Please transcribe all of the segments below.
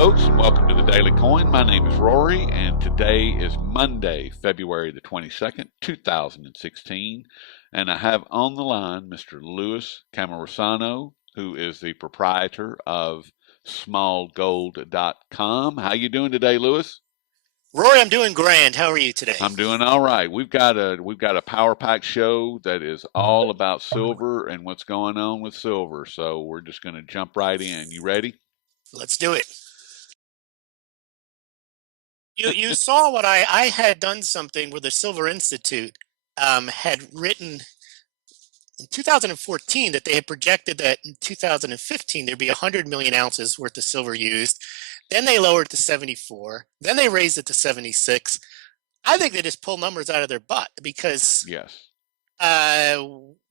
folks, and welcome to the Daily Coin. My name is Rory, and today is Monday, February the 22nd, 2016. And I have on the line Mr. Louis Cammarosano, who is the proprietor of smallgold.com. How you doing today, Louis? Rory, I'm doing grand. How are you today? I'm doing all right. We've got a power pack show that is all about silver and what's going on with silver. So we're just going to jump right in. You ready? Let's do it. You saw what I had done something where the Silver Institute had written in 2014 that they had projected that in 2015 there'd be 100 million ounces worth of silver used. Then they lowered it to 74. Then they raised it to 76. I think they just pulled numbers out of their butt because Yes. uh,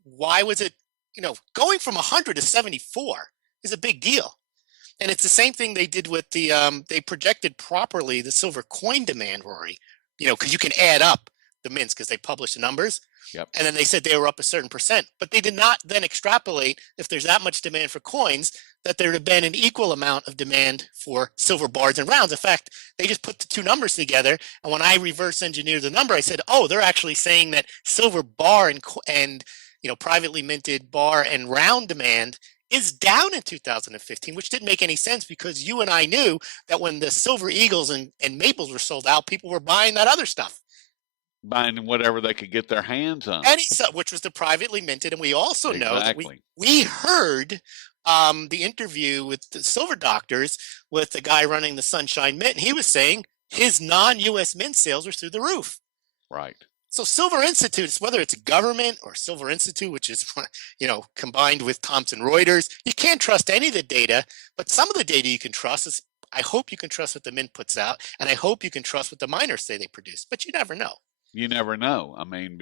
why was it, going from 100 to 74 is a big deal. And it's the same thing they did with they projected properly the silver coin demand, Rory, because you can add up the mints because they publish the numbers. Yep. And then they said they were up a certain percent, but they did not then extrapolate if there's that much demand for coins that there would have been an equal amount of demand for silver bars and rounds. In fact, they just put the two numbers together. And when I reverse engineered the number, I said, oh, they're actually saying that silver bar and privately minted bar and round demand is down in 2015, which didn't make any sense because you and I knew that when the Silver Eagles and Maples were sold out, people were buying that other stuff. Buying whatever they could get their hands on. Which was the privately minted. And we also know that Exactly. we heard the interview with the Silver Doctors with the guy running the Sunshine Mint, and he was saying his non-U.S. mint sales were through the roof. Right. So Silver Institute, whether it's government or Silver Institute, which is, combined with Thomson Reuters, you can't trust any of the data, but some of the data you can trust is, I hope you can trust what the mint puts out, and I hope you can trust what the miners say they produce, but you never know. You never know. I mean,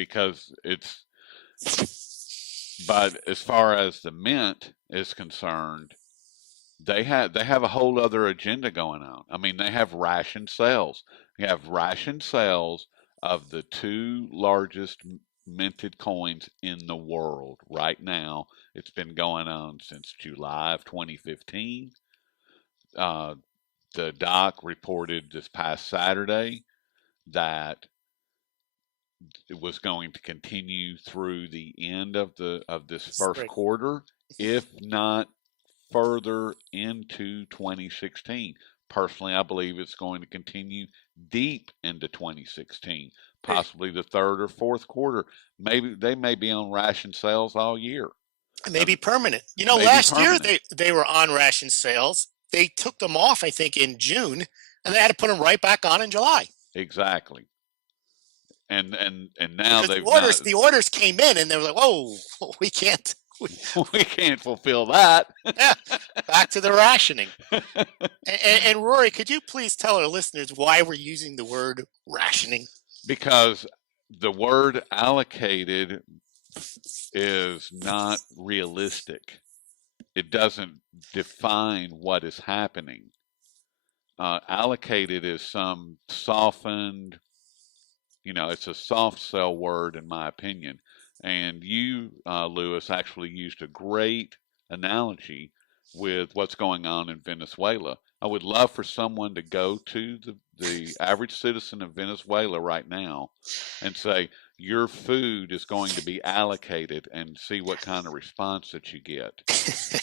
but as far as the mint is concerned, they have a whole other agenda going on. I mean, they have ration sales. They have ration sales of the two largest minted coins in the world right now. It's been going on since July of 2015. Uh, the doc reported this past Saturday that it was going to continue through the end of this first Spring. quarter, if not further into 2016. Personally, I believe it's going to continue deep into 2016, possibly the third or fourth quarter. Maybe they may be on ration sales all year. Maybe permanent. Maybe Last year permanent. they were on ration sales. They took them off, I think, in June, and they had to put them right back on in July. Exactly. And now Because they've not. the orders came in, and they were like, "Whoa, we can't." We can't fulfill that. Yeah, back to the rationing. And Rory, could you please tell our listeners why we're using the word rationing? Because the word allocated is not realistic. It doesn't define what is happening. Allocated is some softened, it's a soft sell word in my opinion. And you, Lewis, actually used a great analogy with what's going on in Venezuela. I would love for someone to go to the average citizen of Venezuela right now and say, your food is going to be allocated, and see what kind of response that you get.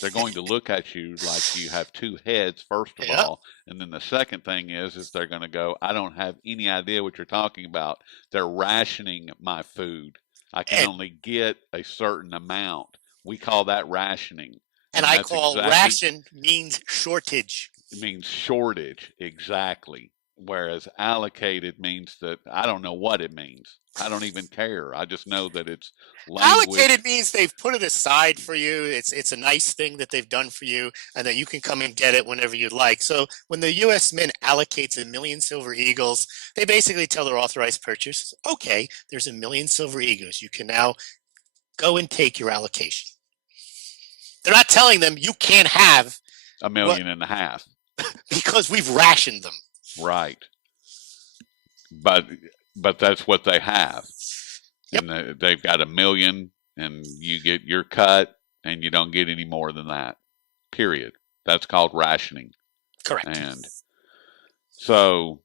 They're going to look at you like you have two heads, first of Yep. all. And then the second thing is they're going to go, I don't have any idea what you're talking about. They're rationing my food. I can And only get a certain amount. We call that rationing. and And I that's call exactly, ration means shortage. it means shortage, exactly. Whereas allocated means that I don't know what it means. I don't even care. I just know that it's language. Allocated means they've put it aside for you. It's a nice thing that they've done for you, and that you can come and get it whenever you'd like. So when the U.S. Mint allocates 1 million Silver Eagles, they basically tell their authorized purchasers, "Okay, there's 1 million Silver Eagles. You can now go and take your allocation." They're not telling them you can't have A what million and a half. because we've rationed them. Right. But that's what they have. Yep. And they've got 1 million, and you get your cut, and you don't get any more than that. Period. That's called rationing. Correct. And so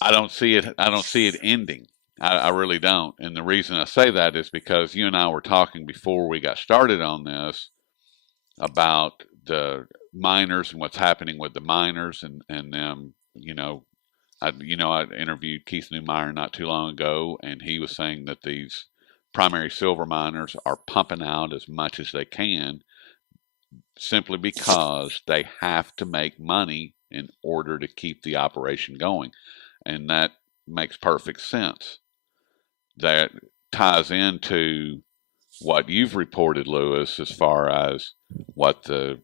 I don't see it. I don't see it ending. I really don't. And the reason I say that is because you and I were talking before we got started on this about the miners and what's happening with the miners and them. I interviewed Keith Newmeyer not too long ago, and he was saying that these primary silver miners are pumping out as much as they can simply because they have to make money in order to keep the operation going. And that makes perfect sense. That ties into what you've reported, Lewis, as far as what the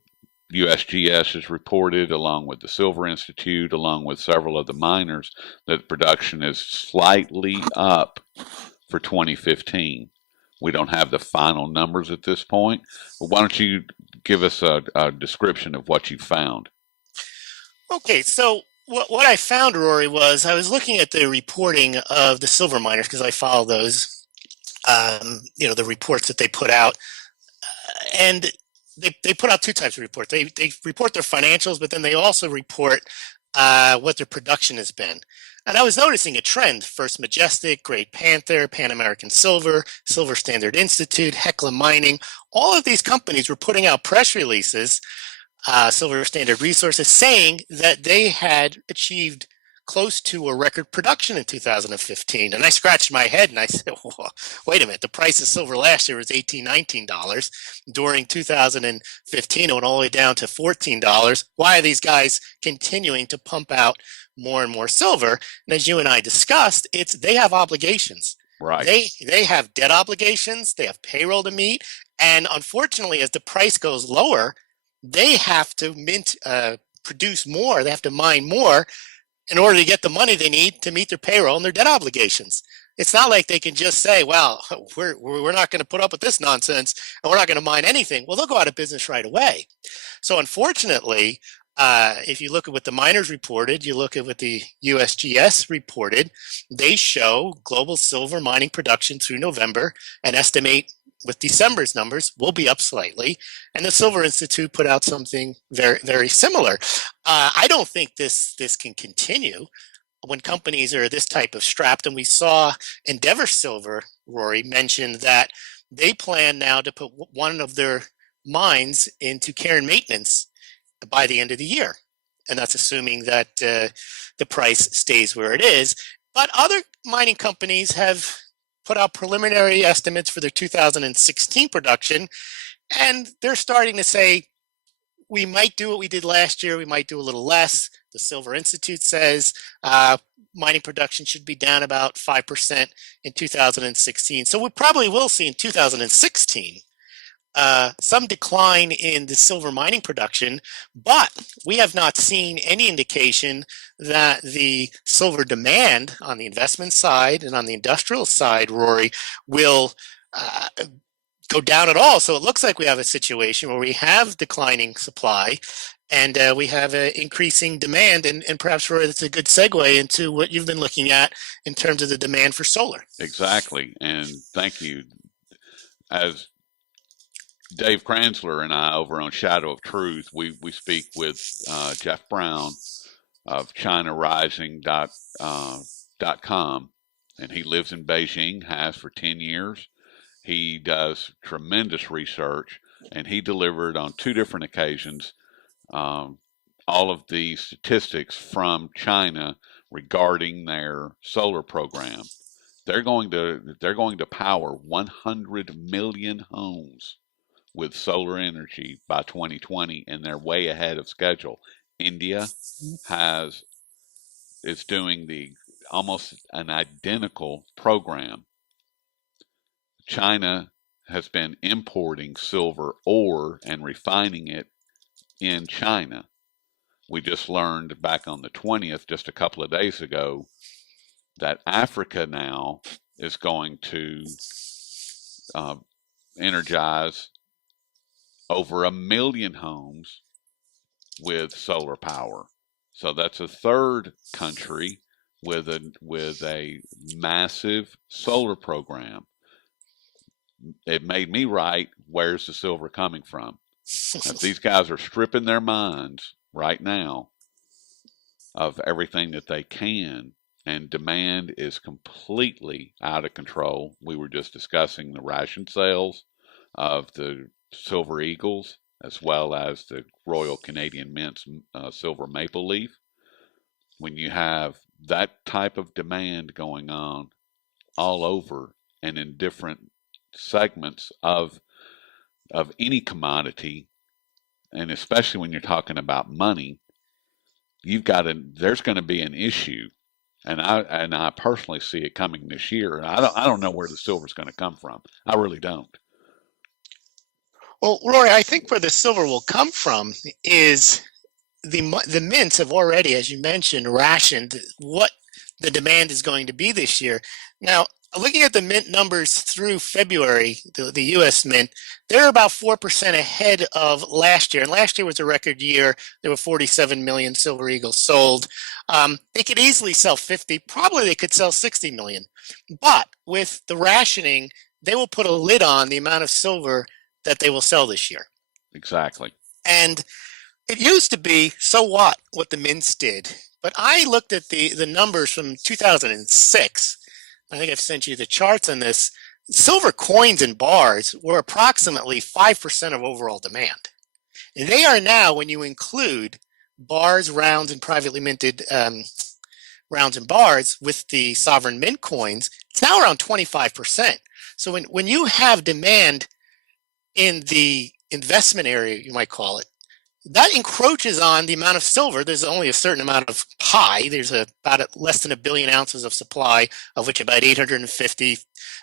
USGS has reported, along with the Silver Institute, along with several of the miners, that production is slightly up for 2015. We don't have the final numbers at this point, but why don't you give us a description of what you found? Okay, so what I found, Rory, was I was looking at the reporting of the silver miners because I follow those, the reports that they put out, and they put out two types of reports. They report their financials, but then they also report what their production has been. And I was noticing a trend: First Majestic, Great Panther, Pan American Silver, Silver Standard Institute, Hecla Mining. All of these companies were putting out press releases, Silver Standard Resources, saying that they had achieved close to a record production in 2015. And I scratched my head and I said, well, wait a minute, the price of silver last year was $18, $19. During 2015, it went all the way down to $14. Why are these guys continuing to pump out more and more silver? And as you and I discussed, they have obligations. Right. They have debt obligations, they have payroll to meet, and unfortunately, as the price goes lower, they have to produce more. They have to mine more in order to get the money they need to meet their payroll and their debt obligations. It's not like they can just say, well, we're not going to put up with this nonsense and we're not going to mine anything. Well, they'll go out of business right away. So unfortunately, if you look at what the miners reported, you look at what the USGS reported, they show global silver mining production through November and estimate with December's numbers will be up slightly. And the Silver Institute put out something very, very similar. I don't think this can continue when companies are this type of strapped. And we saw Endeavor Silver, Rory, mentioned that they plan now to put one of their mines into care and maintenance by the end of the year. And that's assuming that the price stays where it is. But other mining companies have put out preliminary estimates for their 2016 production, and they're starting to say, we might do what we did last year, we might do a little less. The Silver Institute says mining production should be down about 5% in 2016. So we probably will see in 2016 some decline in the silver mining production, but we have not seen any indication that the silver demand on the investment side and on the industrial side, Rory, will go down at all. So it looks like we have a situation where we have declining supply and we have increasing demand. And perhaps, Rory, that's a good segue into what you've been looking at in terms of the demand for solar. Exactly. And thank you. As Dave Kranzler and I over on Shadow of Truth, we speak with Jeff Brown of ChinaRising.com, and he lives in Beijing, has for 10 years. He does tremendous research, and he delivered on two different occasions all of the statistics from China regarding their solar program. They're going to power 100 million homes with solar energy by 2020, and they're way ahead of schedule. India is doing the almost an identical program. China has been importing silver ore and refining it in China. We just learned back on the 20th, just a couple of days ago, that Africa now is going to energize over 1 million homes with solar power. So that's a third country with a massive solar program. It made me write, where's the silver coming from? These guys are stripping their minds right now of everything that they can, and demand is completely out of control. We were just discussing the ration sales of the Silver Eagles as well as the Royal Canadian Mint's Silver Maple Leaf. When you have that type of demand going on all over and in different segments of any commodity, and especially when you're talking about money, there's going to be an issue, and I personally see it coming this year. I don't know where the silver's going to come from. I really don't. Well, Rory, I think where the silver will come from is the mints have already, as you mentioned, rationed what the demand is going to be this year. Now, looking at the mint numbers through February, the U.S. mint, they're about 4% ahead of last year. And last year was a record year. There were 47 million Silver Eagles sold. They could easily sell 50. Probably they could sell 60 million. But with the rationing, they will put a lid on the amount of silver that they will sell this year. Exactly. And it used to be, so what the mints did. But I looked at the numbers from 2006. I think I've sent you the charts on this. Silver coins and bars were approximately 5% of overall demand. And they are now, when you include bars, rounds, and privately minted rounds and bars with the sovereign mint coins, it's now around 25%. So when you have demand in the investment area, you might call it, that encroaches on the amount of silver. There's only a certain amount of pie. There's about less than 1 billion ounces of supply, of which about 850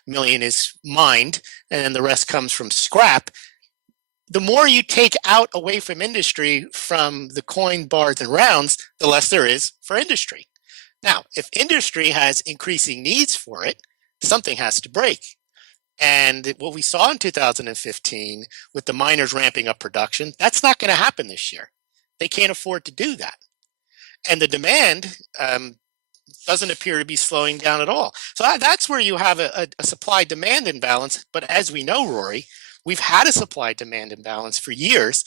million is mined, and then the rest comes from scrap. The more you take out away from industry, from the coin, bars, and rounds, the less there is for industry. Now, if industry has increasing needs for it, something has to break. And what we saw in 2015 with the miners ramping up production, that's not going to happen this year. They can't afford to do that. And the demand doesn't appear to be slowing down at all. So that's where you have a supply-demand imbalance. But as we know, Rory, we've had a supply-demand imbalance for years,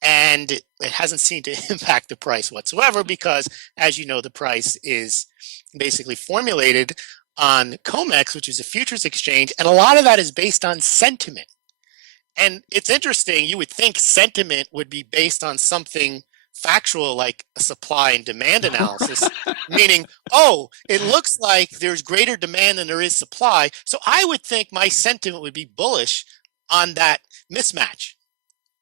and it hasn't seemed to impact the price whatsoever because, as you know, the price is basically formulated on COMEX, which is a futures exchange, and a lot of that is based on sentiment. And it's interesting, you would think sentiment would be based on something factual like a supply and demand analysis, meaning, oh, it looks like there's greater demand than there is supply, so I would think my sentiment would be bullish on that mismatch.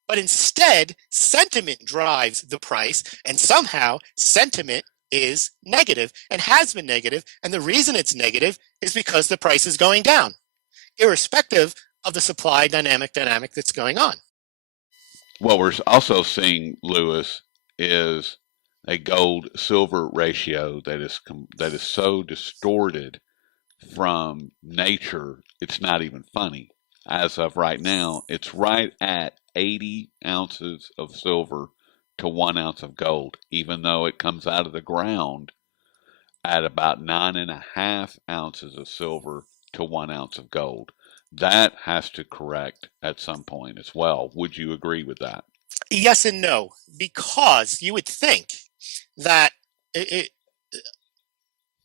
But instead, sentiment drives the price, and somehow sentiment is negative and has been negative. And the reason it's negative is because the price is going down, irrespective of the supply dynamic that's going on. What we're also seeing, Lewis, is a gold silver ratio that is so distorted from nature, it's not even funny. As of right now, it's right at 80 ounces of silver to 1 ounce of gold, even though it comes out of the ground at about 9.5 ounces of silver to 1 ounce of gold. That has to correct at some point as well. Would you agree with that? Yes and no, because you would think that the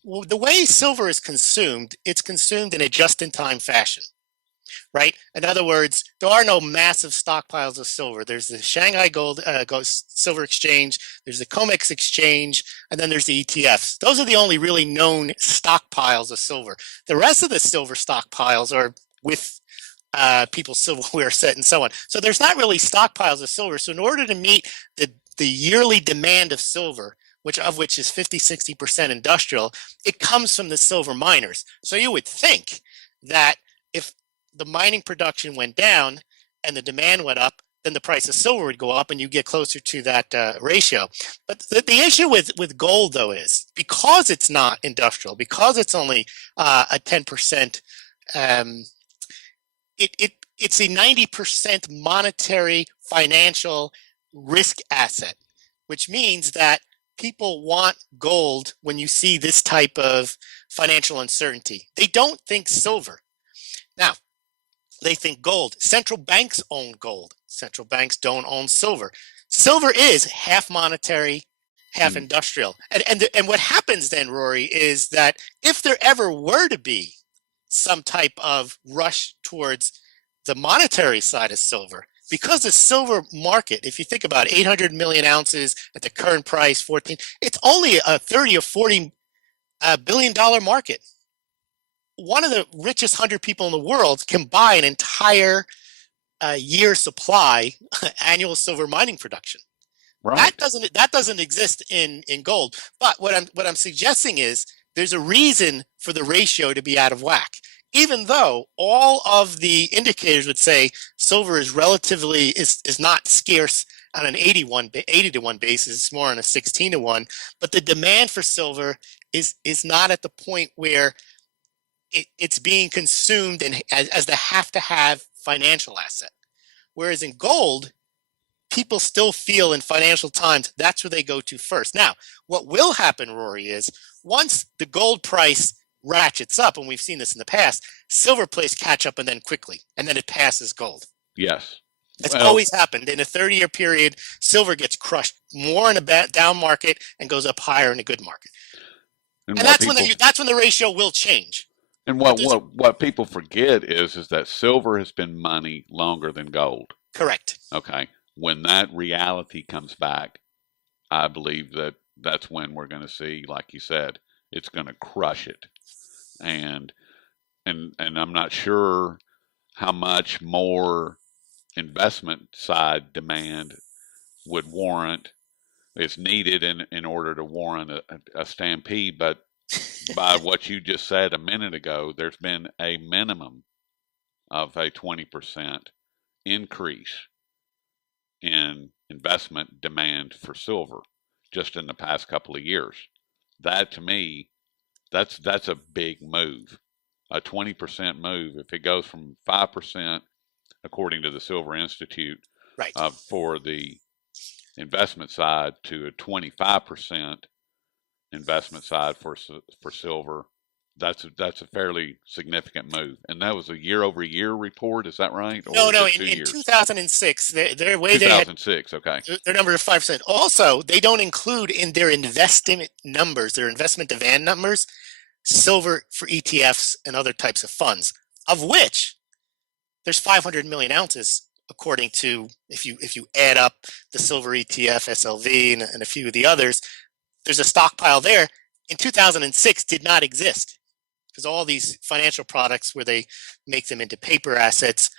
way silver is consumed, it's consumed in a just-in-time fashion. Right? In other words, there are no massive stockpiles of silver. There's the Shanghai Gold Silver Exchange, there's the COMEX Exchange, and then there's the ETFs. Those are the only really known stockpiles of silver. The rest of the silver stockpiles are with people's silverware set and so on. So there's not really stockpiles of silver. So in order to meet the yearly demand of silver, which is 50-60% industrial, it comes from the silver miners. So you would think that if the mining production went down and the demand went up, then the price of silver would go up and you get closer to that ratio. But the issue with gold, though, is because it's not industrial, because it's only a 10%, it's a 90% monetary financial risk asset, which means that people want gold when you see this type of financial uncertainty. They don't think silver. Now, they think gold. Central banks own gold. Central banks don't own silver. Silver is half monetary, half And industrial. And what happens then, Rory, is that if there ever were to be some type of rush towards the monetary side of silver, because the silver market, if you think about 800 million ounces at the current price, 14, it's only a 30 or 40 $1 billion market. One of the richest 100 people in the world can buy an entire year supply annual silver mining production. That right. doesn't exist in gold. But what I'm suggesting is there's a reason for the ratio to be out of whack. Even though all of the indicators would say silver is relatively is not scarce on an 80 to 1 basis, it's more on a 16 to 1, but the demand for silver is not at the point where it's being consumed and as the have to have financial asset. Whereas in gold, people still feel in financial times that's where they go to first. Now, what will happen, Rory, is once the gold price ratchets up, and we've seen this in the past, silver plays catch up and then quickly, and then it passes gold. Yes. It's Well, always happened. In a 30-year period, silver gets crushed more in a down market and goes up higher in a good market. and And what that's when the ratio will change. and But what there's what people forget is that silver has been money longer than gold. correct. Okay. When that reality comes back, I believe that that's when we're going to see, like you said, it's going to crush it. And and I'm not sure how much more investment side demand would warrant is needed in order to warrant a stampede. But by what you just said a minute ago, there's been a minimum of a 20% increase in investment demand for silver just in the past couple of years. That to me, that's a big move. A 20% move. If it goes from 5%, according to the Silver Institute, Right. for the investment side to a 25% investment side for silver, that's a fairly significant move. And that was a year over year report, is that right? Or No, is no. it In 2 years? 2006, their way they had 2006, okay. their number of 5%. Also, they don't include in their investment numbers, their investment demand numbers, silver for ETFs and other types of funds, of which there's 500 million ounces, according to if you add up the silver ETF, SLV, and a few of the others. There's a stockpile there. In 2006, did not exist because all these financial products where they make them into paper assets,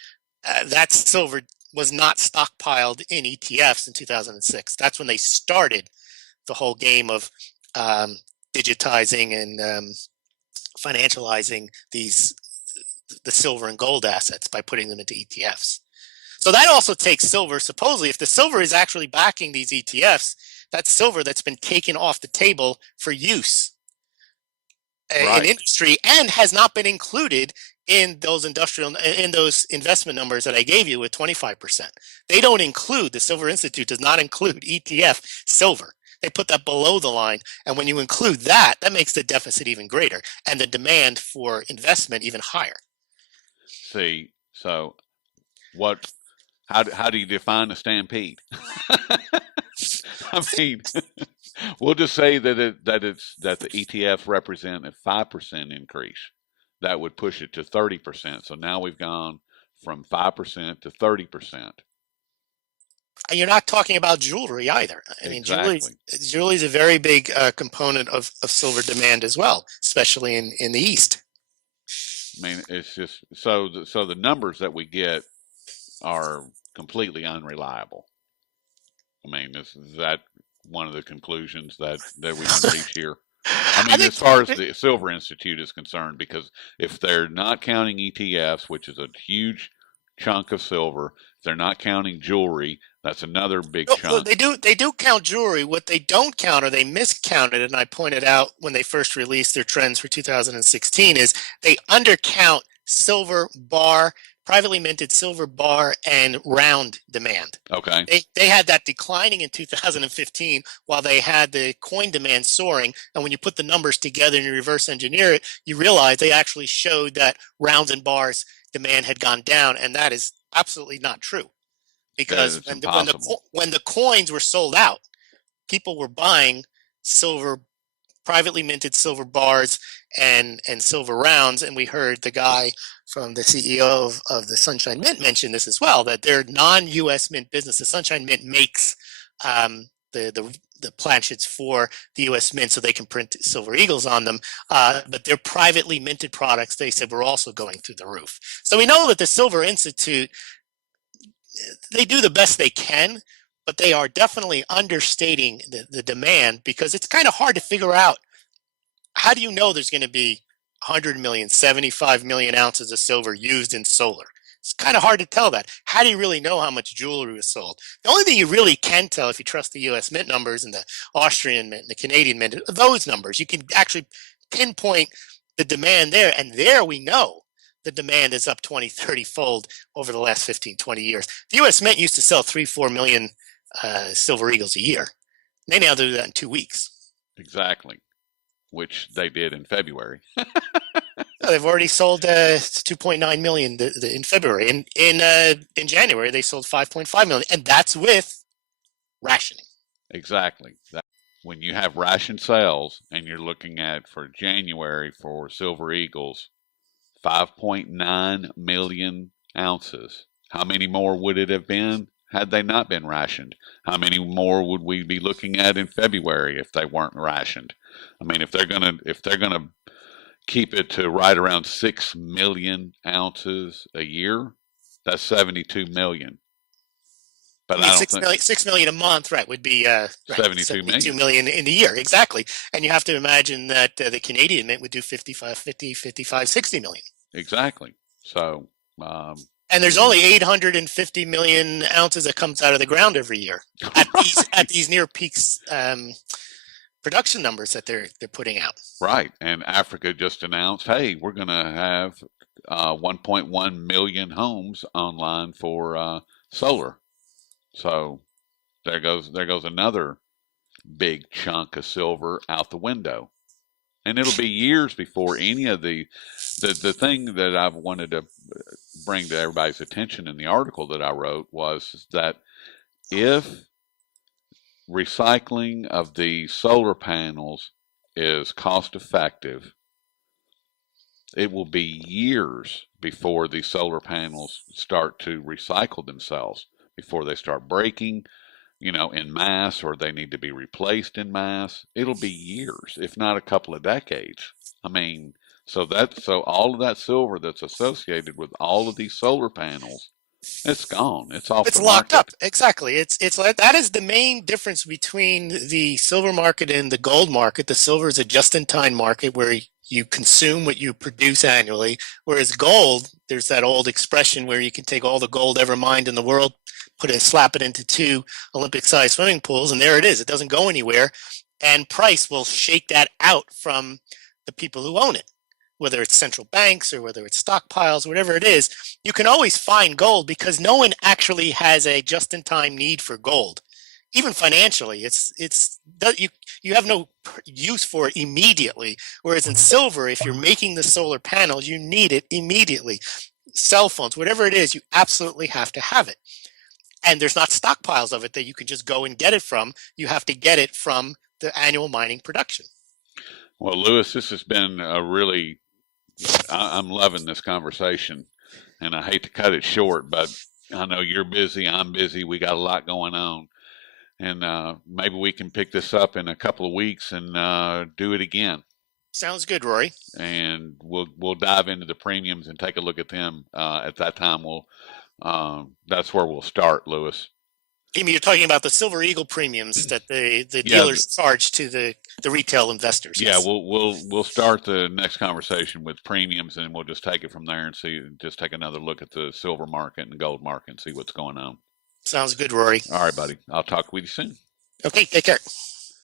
that silver was not stockpiled in ETFs in 2006. That's when they started the whole game of digitizing and financializing the silver and gold assets by putting them into ETFs. So that also takes silver. Supposedly, if the silver is actually backing these ETFs, that's silver that's been taken off the table for use in Right. industry and has not been included in those investment numbers that I gave you with 25%. They don't include, the Silver Institute does not include ETF silver. They put that below the line. And when you include that, that makes the deficit even greater and the demand for investment even higher. See, so what how do you define a stampede? I mean, we'll just say that the ETF represent a 5% increase. That would push it to 30%. So now we've gone from 5% to 30%. And you're not talking about jewelry either. I mean, Exactly. jewelry is a very big component of silver demand as well, especially in the East. I mean, it's just so the numbers that we get are completely unreliable. I mean, is that one of the conclusions that we can reach here? I I mean, think as far as the Silver Institute is concerned, because if they're not counting ETFs, which is a huge chunk of silver, if they're not counting jewelry, that's another big well, chunk. they do count jewelry. What they don't count, or they miscounted, and I pointed out when they first released their trends for 2016, is they undercount silver bar, privately minted silver bar, and round demand. Okay. They had that declining in 2015 while they had the coin demand soaring. And when you put the numbers together and you reverse engineer it, you realize they actually showed that rounds and bars demand had gone down, and that is absolutely not true. because It's impossible. when the coins were sold out, people were buying silver, privately minted silver bars and silver rounds. And we heard the guy from the CEO of the Sunshine Mint mention this as well, that they're non-U.S. mint business. The Sunshine Mint makes the planchets for the U.S. Mint so they can print silver eagles on them. But they're privately minted products, they said, were also going through the roof. So we know that the Silver Institute, they do the best they can, but they are definitely understating the demand, because it's kind of hard to figure out, how do you know there's going to be 100 million, 75 million ounces of silver used in solar? It's kind of hard to tell that. How do you really know how much jewelry was sold? The only thing you really can tell, if you trust the U.S. Mint numbers and the Austrian Mint and the Canadian Mint, those numbers, you can actually pinpoint the demand there. And there we know the demand is up 20, 30 fold over the last 15, 20 years. The U.S. Mint used to sell 3-4 million silver eagles a year. They now do that in 2 weeks. Exactly, which they did in February. They've already sold 2.9 million in February. In January, they sold 5.5 million, and that's with rationing. Exactly. When you have ration sales and you're looking at for January for silver eagles, 5.9 million ounces. How many more would it have been had they not been rationed? How many more would we be looking at in February if they weren't rationed? I mean, if they're gonna keep it to right around 6 million ounces a year, that's 72 million. But I mean, I don't think 6 million a month, right, would be 72 million. million in the year, exactly. And you have to imagine that the Canadian Mint would do 55, 60 million. Exactly. So, and there's only 850 million ounces that comes out of the ground every year at these near peaks production numbers that they're putting out. Right. And Africa just announced, hey, we're going to have 1.1 million homes online for solar. So there goes another big chunk of silver out the window. And it'll be years before any of the thing that I've wanted to bring to everybody's attention in the article that I wrote was that if recycling of the solar panels is cost effective, it will be years before the solar panels start to recycle themselves, before they start breaking, in mass, or they need to be replaced in mass. It'll be years, if not a couple of decades. I mean, so all of that silver that's associated with all of these solar panels, it's gone. It's off the locked market. Up. Exactly. It's like that is the main difference between the silver market and the gold market. The silver is a just-in-time market where you consume what you produce annually, whereas gold, there's that old expression where you can take all the gold ever mined in the world, slap it into 2 Olympic-sized swimming pools, and there it is. It doesn't go anywhere, and price will shake that out from the people who own it. Whether it's central banks or whether it's stockpiles, whatever it is, you can always find gold because no one actually has a just-in-time need for gold. Even financially, you have no use for it immediately. Whereas in silver, if you're making the solar panels, you need it immediately. Cell phones, whatever it is, you absolutely have to have it. And there's not stockpiles of it that you can just go and get it from. You have to get it from the annual mining production. Well, Lewis, this has been I'm loving this conversation, and I hate to cut it short, but I know you're busy, I'm busy, we got a lot going on. And maybe we can pick this up in a couple of weeks and do it again. Sounds good, Rory. And we'll dive into the premiums and take a look at them. At that time, that's where we'll start, Lewis. You mean you're talking about the Silver Eagle premiums that the dealers charge to the retail investors? Yeah, yes. We'll start the next conversation with premiums, and we'll just take it from there and just take another look at the silver market and the gold market and see what's going on. Sounds good, Rory. All right, buddy. I'll talk with you soon. Okay, take care.